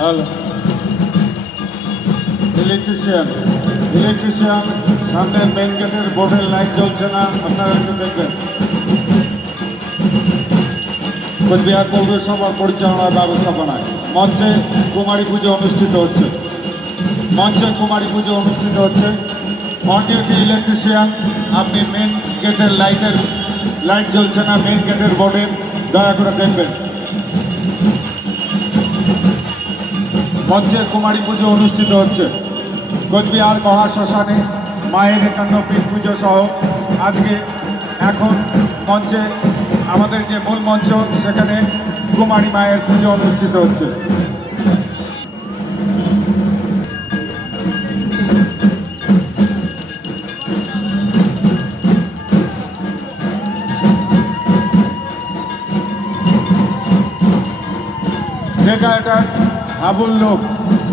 Hello electrician সামনে main গেটের বোর্ডের লাইট জ্বলছে না, আপনারা একটু দেখবেন। কোচবিহার পৌরসভা পরিচালনার ব্যবস্থাপনায় মঞ্চে কুমারী পুজো অনুষ্ঠিত হচ্ছে। অন ডিউটি ইলেকট্রিশিয়ান, আপনি মেন গেটের লাইট জ্বলছে না, মেন গেটের বোর্ডে দয়া করে দেখবেন। মঞ্চে কুমারী পুজো অনুষ্ঠিত হচ্ছে। কোচবিহার মহাশ্মশানে মায়ের 51 পীঠ পুজো সহ আজকে এখন মঞ্চে আমাদের যে মূল মঞ্চ সেখানে কুমারী মায়ের পুজো অনুষ্ঠিত হচ্ছে।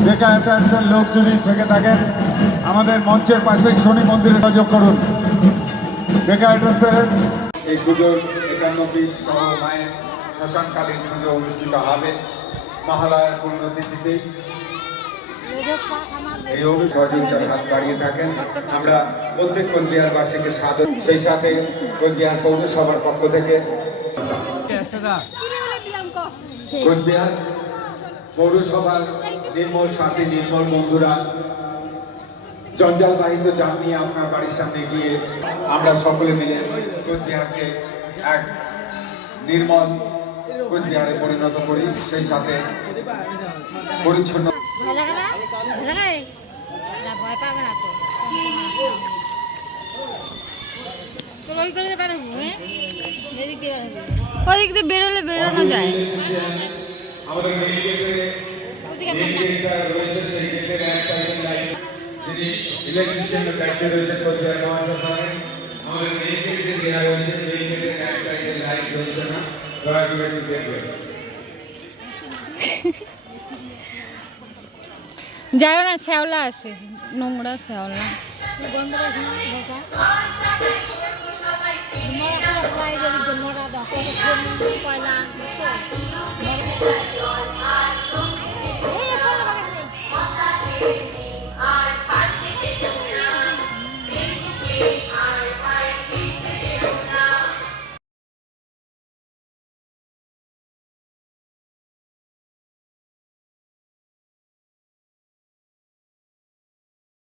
ডেকারেটার্সের লোক যদি থেকে থাকেন আমাদের মঞ্চের পাশে শনি মন্দিরে সহযোগ করুন। ডেকারেটার্সের এই পুজোর 51 পীঠ সহ মায়ের শ্মশানকালীন পুজো অনুষ্ঠিত হবে মহালয়ার পুণ্যতিথিতেই। এই সহযোগিতার হাত বাড়িয়ে থাকেন আমরা প্রত্যেক কোচবিহারবাসীকে সাদর, সেই সাথে কোচবিহার পৌরসভার পক্ষ থেকে কোচবিহার পৌরসভার নির্মল সাথী নির্মল বন্ধুরা জঞ্জাল বাহিত যান নিয়ে আপনার বাড়ির সামনে গিয়ে আমরা সকলে মিলে কোচবিহারকে এক নির্মল কোচবিহারে পরিণত করি, সেই সাথে পরিচ্ছন্ন বেরোলে বেরোনো যায়। আমাদের ইলেকট্রিশিয়ানের দায়িত্বে রয়েছে কোচবিহার মহাশ্মশানে, আমাদের মেইন গেটে দেওয়া রয়েছে, মেইন গেটের এক সাইডে লাইট জ্বলছে না, দয়া করে একটু দেখবেন। যাও না, শ্যাওলা আছে, নোংরা শ্যাওলা। গন্ধ পাইছে না বলকা মরা পুরো ফ্লাই গেলি মরা দাও কয়লা